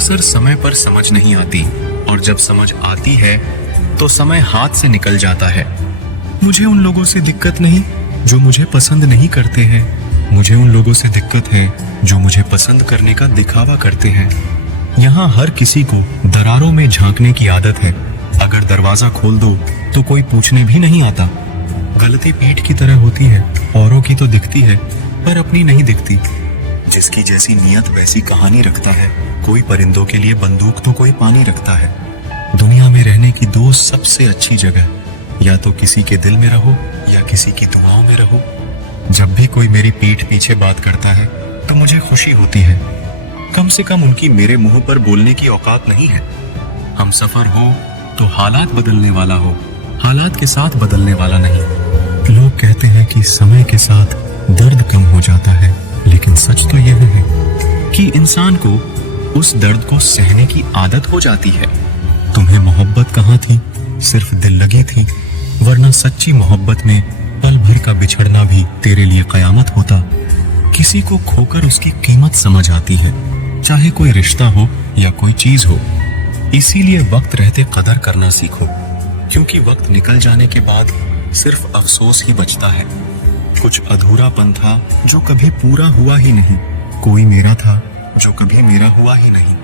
अक्सर समय पर समझ नहीं आती, और जब समझ आती है तो समय हाथ से निकल जाता है। मुझे उन लोगों से दिक्कत नहीं जो मुझे पसंद नहीं करते हैं। मुझे उन लोगों से दिक्कत है जो मुझे पसंद करने का दिखावा करते हैं। यहाँ हर किसी को दरारों में झांकने की आदत है। अगर दरवाजा खोल दो तो कोई पूछने भी नहीं आता। गलती पीठ की तरह होती है, औरों की तो दिखती है पर अपनी नहीं दिखती। जिसकी जैसी नियत वैसी कहानी रखता है। कोई परिंदों के लिए बंदूक तो कोई पानी रखता है। दुनिया में रहने की दो सबसे अच्छी जगह, या तो किसी के दिल में रहो या किसी की दुआओं में रहो। जब भी कोई मेरी पीठ पीछे बात करता है तो मुझे खुशी होती है। कम से कम उनकी मेरे मुंह पर बोलने की औकात नहीं है। हम सफर हो तो हालात बदलने वाला हो, हालात के साथ बदलने वाला नहीं। लोग कहते हैं कि समय के साथ दर्द कम हो जाता है, लेकिन सच तो यह है कि इंसान को उस दर्द को सहने की आदत हो जाती है। तुम्हें मोहब्बत कहाँ थी? सिर्फ दिल लगी थी, वरना सच्ची मोहब्बत में पल भर का बिछड़ना भी तेरे लिए कयामत होता। किसी को खोकर उसकी कीमत समझ आती है, चाहे कोई रिश्ता हो या कोई चीज हो। इसीलिए वक्त रहते कदर करना सीखो, क्योंकि वक्त निकल जाने के बाद सिर्फ अफसोस ही बचता है। कुछ अधूरापन था जो कभी पूरा हुआ ही नहीं। कोई मेरा था जो कभी मेरा हुआ ही नहीं।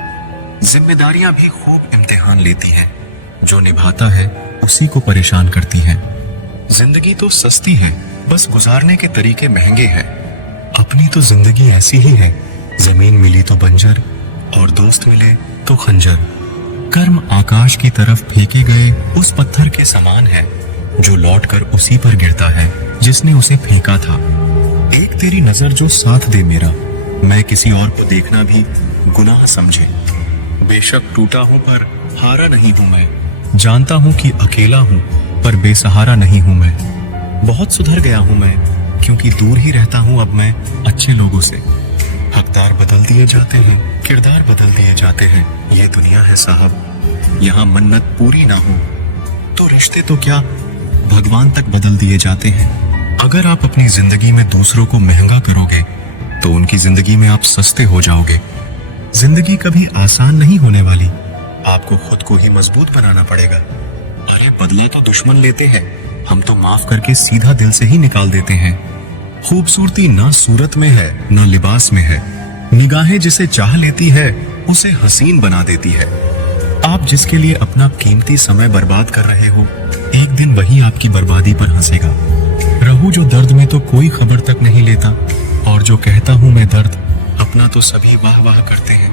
जिम्मेदारियां भी खूब इम्तिहान लेती हैं। जो निभाता है उसी को परेशान करती हैं। जिंदगी तो सस्ती है, बस गुजारने के तरीके महंगे हैं। अपनी तो जिंदगी ऐसी ही है। जमीन मिली तो बंजर और दोस्त मिले तो खंजर। कर्म आकाश की तरफ फेंके गए उस पत्थर के समान है जो लौटकर उसी पर गिरता है जिसने उसे फेंका था। एक तेरी नजर जो साथ दे मेरा, मैं किसी और को देखना भी गुनाह समझे। बेशक टूटा हूं पर हारा नहीं हूं मैं। जानता हूं कि अकेला हूं पर बेसहारा नहीं हूं मैं। बहुत सुधर गया हूं मैं, क्योंकि दूर ही रहता हूं अब मैं अच्छे लोगों से। हकदार बदल दिए जाते हैं, किरदार बदल दिए जाते हैं। ये दुनिया है साहब, यहाँ मन्नत पूरी ना हो तो रिश्ते तो क्या भगवान तक बदल दिए जाते हैं। अगर आप अपनी जिंदगी में दूसरों को महंगा करोगे तो उनकी जिंदगी में आप सस्ते हो जाओगे। जिंदगी कभी आसान नहीं होने वाली, आपको खुद को ही मजबूत बनाना पड़ेगा। अरे बदला तो दुश्मन लेते हैं, हम तो माफ करके सीधा दिल से ही निकाल देते हैं। खूबसूरती ना सूरत में है ना लिबास में है। निगाहें जिसे चाह लेती है उसे हसीन बना देती है। आप जिसके लिए अपना कीमती समय बर्बाद कर रहे हो, एक दिन वही आपकी बर्बादी पर हंसेगा। रहूं जो दर्द में तो कोई खबर तक नहीं लेता, और जो कहता हूं मैं दर्द, अपना तो सभी वाह वाह करते हैं।